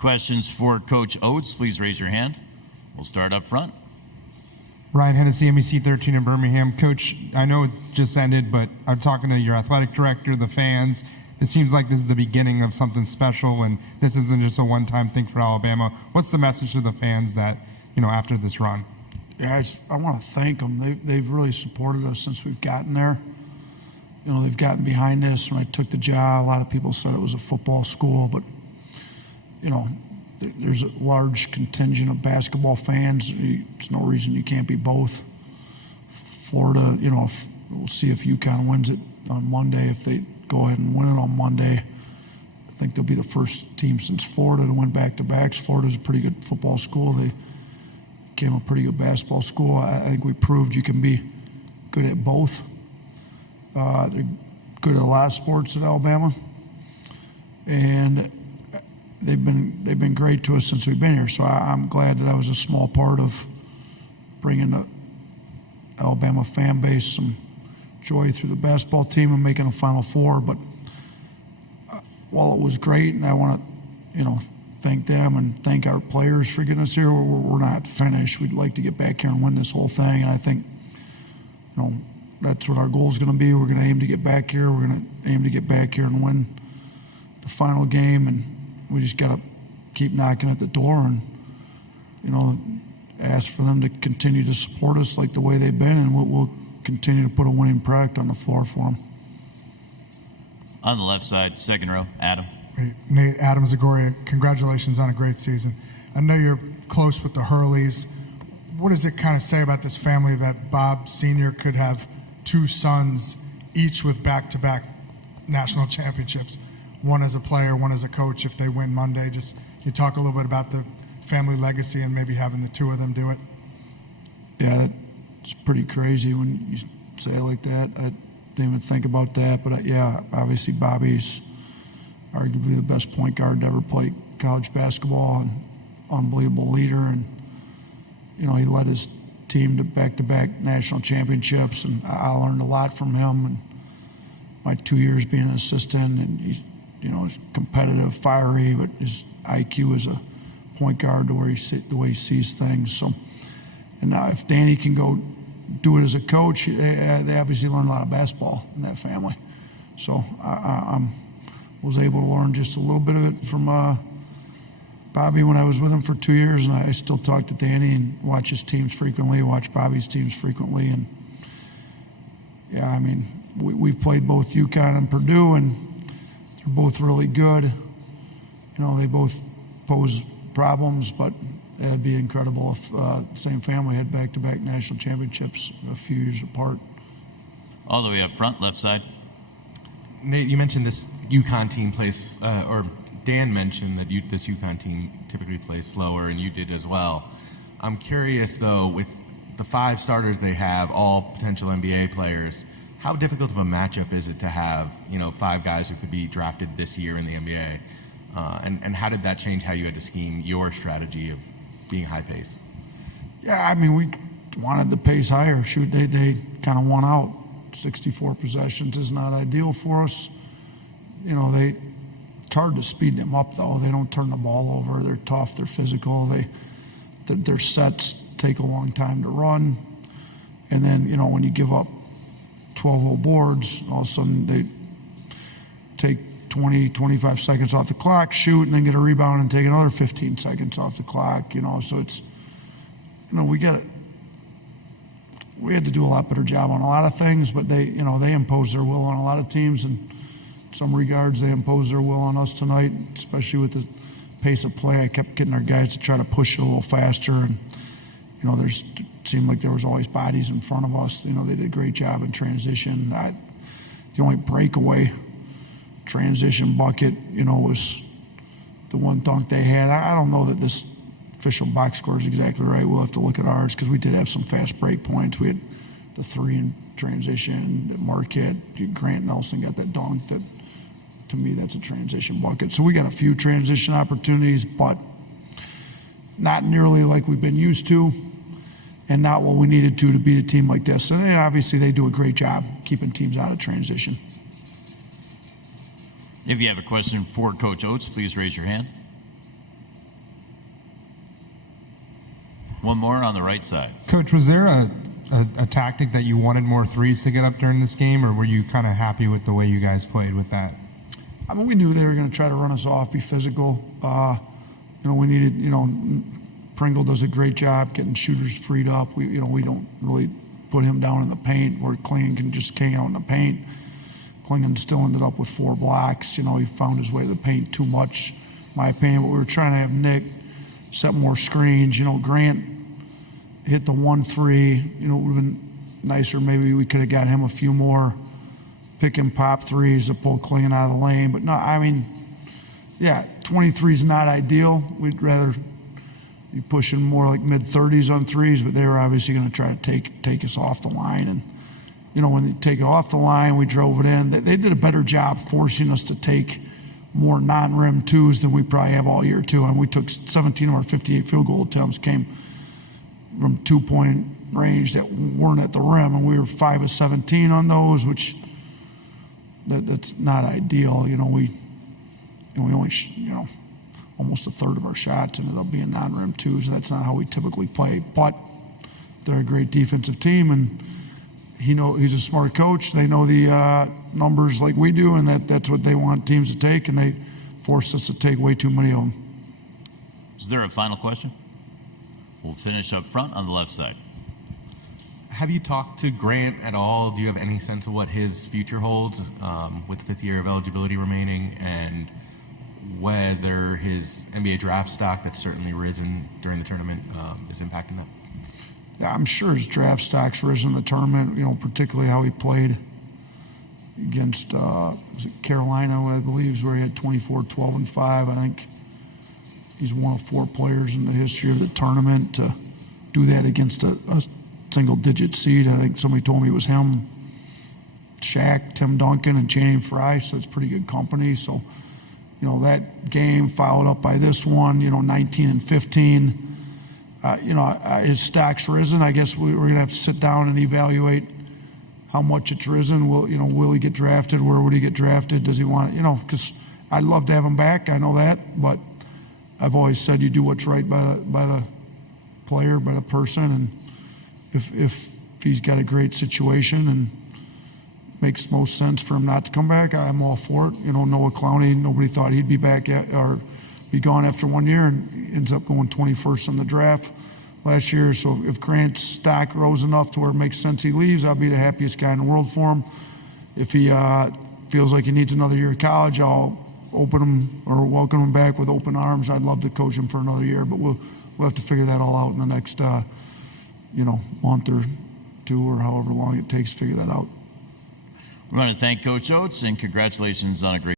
Questions for Coach Oats, please raise your hand. We'll start up front. Ryan Henderson, NBC 13 in Birmingham. Coach, I know it just ended, but I'm talking to your athletic director, the fans. It seems like this is the beginning of something special, and this isn't just a one-time thing for Alabama. What's the message to the fans that, after this run? Yeah, I want to thank them. They've really supported us since we've gotten there. They've gotten behind us. When I took the job, a lot of people said it was a football school, but there's a large contingent of basketball fans. There's no reason you can't be both. Florida, we'll see if UConn wins it on Monday. If they go ahead and win it on Monday, I think they'll be the first team since Florida to win back-to-backs. Florida's a pretty good football school. They became a pretty good basketball school. I think we proved you can be good at both. They're good at a lot of sports at Alabama, and they've been great to us since we've been here. So I'm glad that I was a small part of bringing the Alabama fan base some joy through the basketball team and making a Final Four. But while it was great, and I want to, thank them and thank our players for getting us here, we're not finished. We'd like to get back here and win this whole thing, and I think, that's what our goal is going to be. We're going to aim to get back here. We're going to aim to get back here and win the final game, and we just got to keep knocking at the door and, ask for them to continue to support us like the way they've been, and we'll continue to put a winning product on the floor for them. On the left side, second row, Adam. Great. Nate, Adam Zagoria, congratulations on a great season. I know you're close with the Hurleys. What does it kind of say about this family that Bob Sr. could have two sons, each with back-to-back national championships, one as a player, one as a coach, if they win Monday? Just you talk a little bit about the family legacy and maybe having the two of them do it. Yeah, it's pretty crazy when you say it like that. I didn't even think about that, but yeah, obviously Bobby's arguably the best point guard to ever play college basketball and unbelievable leader, and he led his team to back-to-back national championships, and I learned a lot from him. And my 2 years being an assistant, and he's competitive, fiery, but his IQ as a point guard, the way he sees things. So, and now if Danny can go do it as a coach, they obviously learn a lot of basketball in that family. So I was able to learn just a little bit of it from Bobby when I was with him for 2 years, and I still talk to Danny and watch his teams frequently, watch Bobby's teams frequently. And yeah, we've played both UConn and Purdue, and they're both really good. They both pose problems, but it'd be incredible if the same family had back-to-back national championships a few years apart. All the way up front, left side. Nate, you mentioned this UConn team plays, or Dan mentioned that this UConn team typically plays slower, and you did as well. I'm curious, though, with the 5 starters they have, all potential NBA players, how difficult of a matchup is it to have, 5 guys who could be drafted this year in the NBA? And how did that change how you had to scheme your strategy of being high pace? Yeah, we wanted the pace higher. Shoot, they kind of won out. 64 possessions is not ideal for us. It's hard to speed them up, though. They don't turn the ball over. They're tough. They're physical. Their sets take a long time to run. And then, when you give up 12-0 boards, all of a sudden they take 20, 25 seconds off the clock, shoot, and then get a rebound and take another 15 seconds off the clock. So it's, we had to do a lot better job on a lot of things, but they impose their will on a lot of teams, and in some regards they imposed their will on us tonight, especially with the pace of play. I kept getting our guys to try to push it a little faster, and it seemed like there was always bodies in front of us. They did a great job in transition. The only breakaway transition bucket, was the one dunk they had. I don't know that this official box score is exactly right. We'll have to look at ours because we did have some fast break points. We had the 3 in transition that Marquette, Grant Nelson got that dunk. That, to me, that's a transition bucket. So we got a few transition opportunities, but not nearly like we've been used to, and not what we needed to beat a team like this. And obviously they do a great job keeping teams out of transition. If you have a question for Coach Oats, please raise your hand. One more on the right side. Coach, was there a tactic that you wanted more threes to get up during this game, or were you kind of happy with the way you guys played with that? I mean, we knew they were going to try to run us off, be physical. We needed, Pringle does a great job getting shooters freed up. We don't really put him down in the paint where Klingon can just hang out in the paint. Klingon still ended up with 4 blocks. He found his way to the paint too much, in my opinion. But we were trying to have Nick set more screens. Grant hit the 1-3. It would have been nicer. Maybe we could have got him a few more pick and pop threes to pull Klingon out of the lane. But no, 23 is not ideal. We'd rather be pushing more like mid-30s on threes, but they were obviously going to try to take us off the line. And, when they take it off the line, we drove it in. They did a better job forcing us to take more non-rim twos than we probably have all year, too. And we took 17 of our 58 field goal attempts came from 2-point range that weren't at the rim, and we were 5 of 17 on those, which that's not ideal. We only, almost a third of our shots ended up being non-rim twos. That's not how we typically play, but they're a great defensive team, and he's a smart coach. They know the numbers like we do, and that's what they want teams to take, and they forced us to take way too many of them. Is there a final question? We'll finish up front on the left side. Have you talked to Grant at all? Do you have any sense of what his future holds with the 5th year of eligibility remaining, and whether his NBA draft stock that's certainly risen during the tournament is impacting that? Yeah, I'm sure his draft stock's risen in the tournament, particularly how he played against was it Carolina, I believe, where he had 24, 12, and 5. I think he's one of 4 players in the history of the tournament to do that against a single-digit seed. I think somebody told me it was him, Shaq, Tim Duncan, and Channing Frye, so it's pretty good company. So, that game followed up by this one, 19 and 15. His stock's risen. I guess we're going to have to sit down and evaluate how much it's risen. Will he get drafted? Where would he get drafted? Does he want because I'd love to have him back. I know that, but I've always said you do what's right by the player, by the person, and if he's got a great situation and makes most sense for him not to come back, I'm all for it. Noah Clowney, nobody thought he'd be back or be gone after 1 year, and ends up going 21st in the draft last year. So if Grant's stock rose enough to where it makes sense he leaves, I'll be the happiest guy in the world for him. If he feels like he needs another year of college, I'll open him or welcome him back with open arms. I'd love to coach him for another year, but we'll have to figure that all out in the next month or 2 or however long it takes to figure that out. We want to thank Coach Oats and congratulations on a great